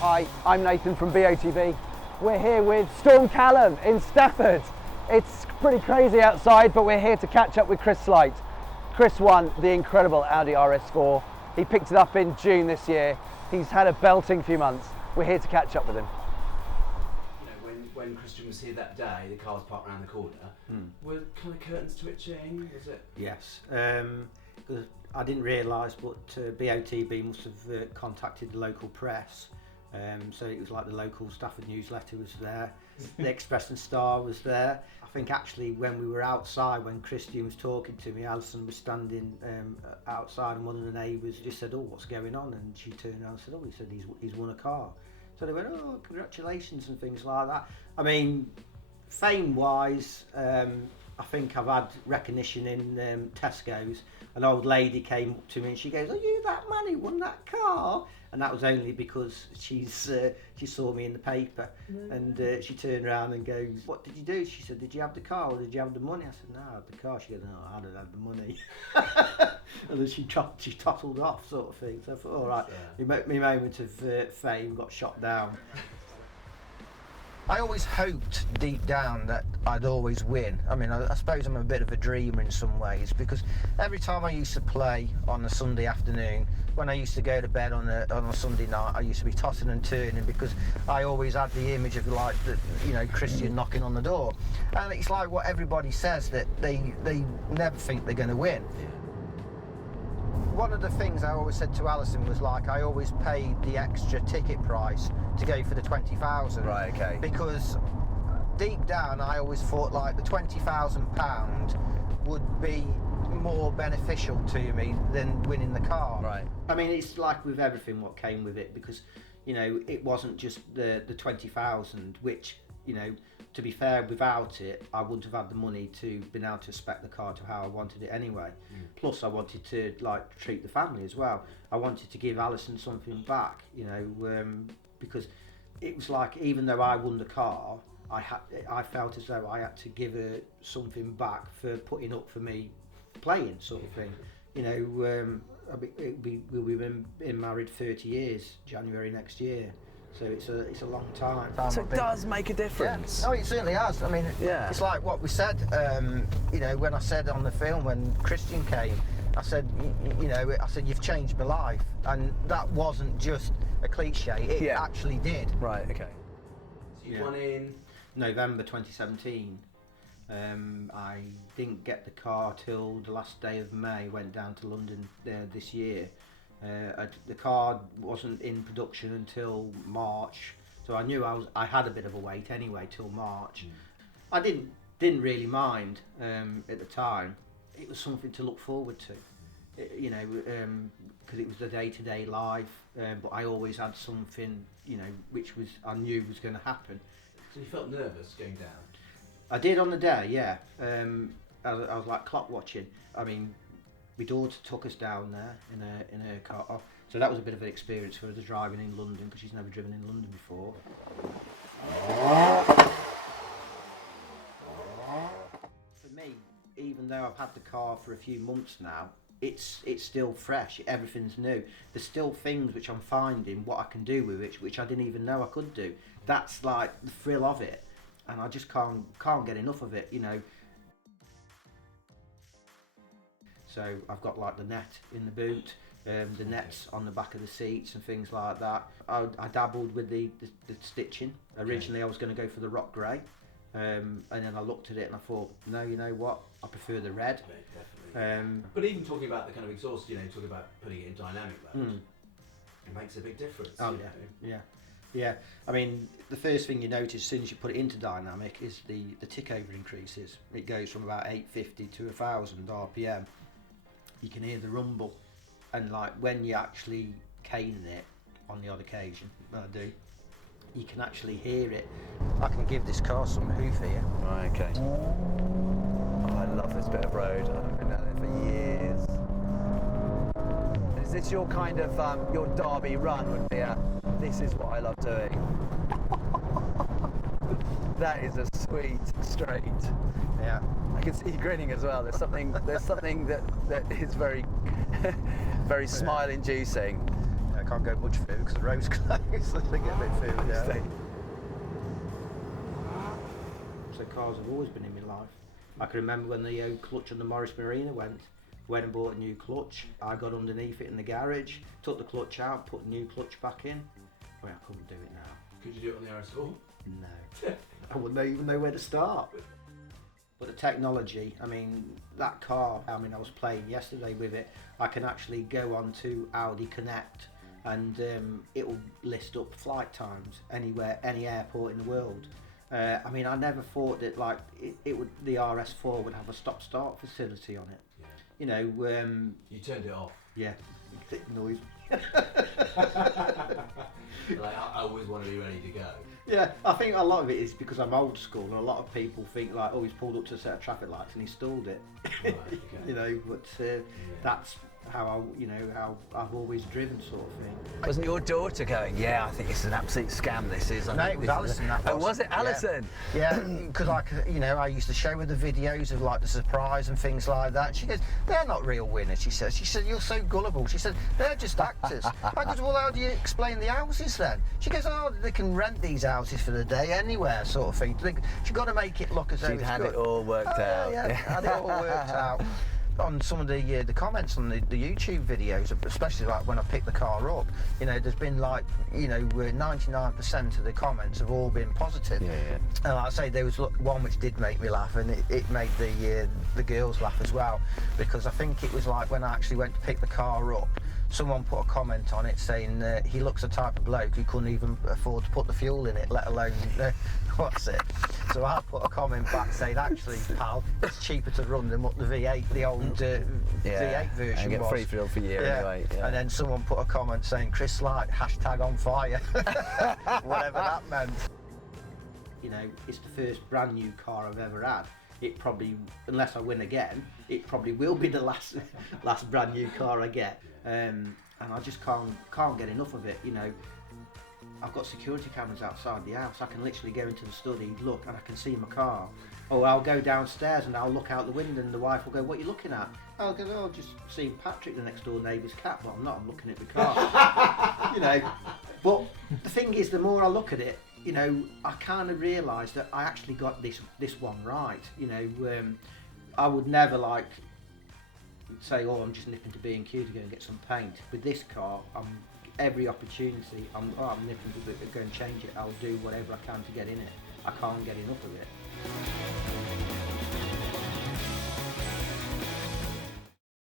Hi, I'm Nathan from BOTB. We're here with Storm Callum in Stafford. It's pretty crazy outside, but we're here to catch up with Chris Sleight. Chris won the incredible Audi RS4. He picked it up in June this year. He's had a belting few months. We're here to catch up with him. You know, when Christian was here that day, the car was parked around the corner. Were kind of curtains twitching? Was it? Yes. I didn't realise, but BOTB must have contacted the local press. So it was like the local Stafford newsletter was there, the Express and Star was there. I think actually when we were outside, when Christian was talking to me, Alison was standing outside, and one of the neighbours just said, "Oh, what's going on?" And she turned around and said, "Oh, he said he's won a car." So they went, "Oh, congratulations," and things like that. I mean, fame-wise, I think I've had recognition in Tesco's. An old lady came up to me and she goes, "Are you that man who won that car?" And that was only because she saw me in the paper. And she turned around and goes, "What did you do?" She said, "Did you have the car or did you have the money?" I said, "No, I had the car." She goes, "No, I don't have the money." And then she tottled off, sort of thing. So I thought, all right, my moment of fame got shot down. I always hoped deep down that I'd always win. I mean, I suppose I'm a bit of a dreamer in some ways, because every time I used to play on a Sunday afternoon, when I used to go to bed on a Sunday night, I used to be tossing and turning because I always had the image of like Christian knocking on the door, and it's like what everybody says, that they never think they're going to win. One of the things I always said to Alison was like, I always paid the extra ticket price to go for the 20,000. Right, okay. Because deep down I always thought like the £20,000 would be more beneficial to me than winning the car. Right. I mean, it's like with everything what came with it, because it wasn't just the 20,000, which, to be fair, without it, I wouldn't have had the money to been able to spec the car to how I wanted it anyway. Plus, I wanted to treat the family as well. I wanted to give Alison something back, because it was like, even though I won the car, I felt as though I had to give her something back for putting up for me playing, sort of thing. We'll be been married 30 years, January next year. So it's a long time. So it does make a difference. Yeah. Oh, it certainly has. I mean, it's like what we said. When I said on the film when Christian came, I said, you've changed my life, and that wasn't just a cliche. It actually did. Right. Okay. So you won in November 2017. I didn't get the car till the last day of May. Went down to London this year. The car wasn't in production until March, so I knew I had a bit of a wait anyway till March. I didn't really mind at the time. It was something to look forward to, because it was the day-to-day life. But I always had something, which I knew was going to happen. So you felt nervous going down? I did on the day, yeah. I was like clock watching. I mean, my daughter took us down there in her car, so that was a bit of an experience for her, driving in London, because she's never driven in London before. For me, even though I've had the car for a few months now, it's still fresh. Everything's new. There's still things which I'm finding what I can do with it, which I didn't even know I could do. That's like the thrill of it, and I just can't get enough of it, So I've got like the net in the boot, the nets on the back of the seats and things like that. I dabbled with the stitching. Originally I was going to go for the rock grey, and then I looked at it and I thought, no, you know what, I prefer the red. Definitely. But even talking about the kind of exhaust, talking about putting it in dynamic mode, it makes a big difference. Oh yeah. I mean, the first thing you notice as soon as you put it into dynamic is the tick over increases. It goes from about 850 to 1000 RPM. You can hear the rumble, and like when you actually cane it on the odd occasion, I do, you can actually hear it. I can give this car some hoof here. Right, okay. Oh, I love this bit of road. I've been down there for years. Is this your kind of your derby run? Would be this is what I love doing. That is a sweet straight. Yeah. I can see you grinning as well. There's something that is very, very smile-inducing. can't go much further because the road's closed. So they get a bit further down. So cars have always been in my life. I can remember when the clutch on the Morris Marina went and bought a new clutch. I got underneath it in the garage, took the clutch out, put a new clutch back in. I mean, I couldn't do it now. Could you do it on the RS4? No. I wouldn't even know where to start. But the technology, I mean, that car, I mean, I was playing yesterday with it. I can actually go on to Audi Connect and it will list up flight times anywhere, any airport in the world. I mean, I never thought that like it would, the RS4 would have a stop-start facility on it. Yeah. You know, You turned it off. yeah, noise. Like, I always want to be ready to go. Yeah, I think a lot of it is because I'm old school, and a lot of people think like, oh, he's pulled up to a set of traffic lights and he stalled it. Right, okay. You know, but that's how how I've always driven, sort of thing. Wasn't your daughter going, yeah, I think it's an absolute scam, this is? No, it was Alison. Oh, was it Alison? Yeah, because I used to show her the videos of like the surprise and things like that. She goes, they're not real winners, she said, you're so gullible. She said, they're just actors. I goes, well, how do you explain the houses then? She goes, oh, they can rent these houses for the day anywhere, sort of thing. She's got to make it look as though She'd it's had good. it all worked out. Yeah, had it all worked out. On some of the comments on the YouTube videos, especially like when I picked the car up, you know, there's been like, you know, 99% of the comments have all been positive. Yeah. And like I say, there was one which did make me laugh, and it made the girls laugh as well, because I think it was like when I actually went to pick the car up, someone put a comment on it saying he looks the type of bloke who couldn't even afford to put the fuel in it, let alone what's it. So I put a comment back saying, actually, pal, it's cheaper to run than what the V8, the old V8 version and get was. free fuel for a year anyway. Yeah. And then someone put a comment saying, Chris Sleight, hashtag on fire. Whatever that meant. You know, it's the first brand new car I've ever had. It probably, unless I win again, it probably will be the last brand new car I get. And I just can't get enough of it. You know, I've got security cameras outside the house. I can literally go into the study, look, and I can see my car. Or I'll go downstairs and I'll look out the window, and the wife will go, "What are you looking at?" I'll go, "Oh, just seeing Patrick, the next door neighbour's cat." But I'm not. I'm looking at the car. You know. But the thing is, the more I look at it, you know, I kind of realise that I actually got this one right. You know, I would never like say, "Oh, I'm just nipping to B&Q to go and get some paint." With this car, every opportunity, I'm nipping to go and change it. I'll do whatever I can to get in it. I can't get enough of it.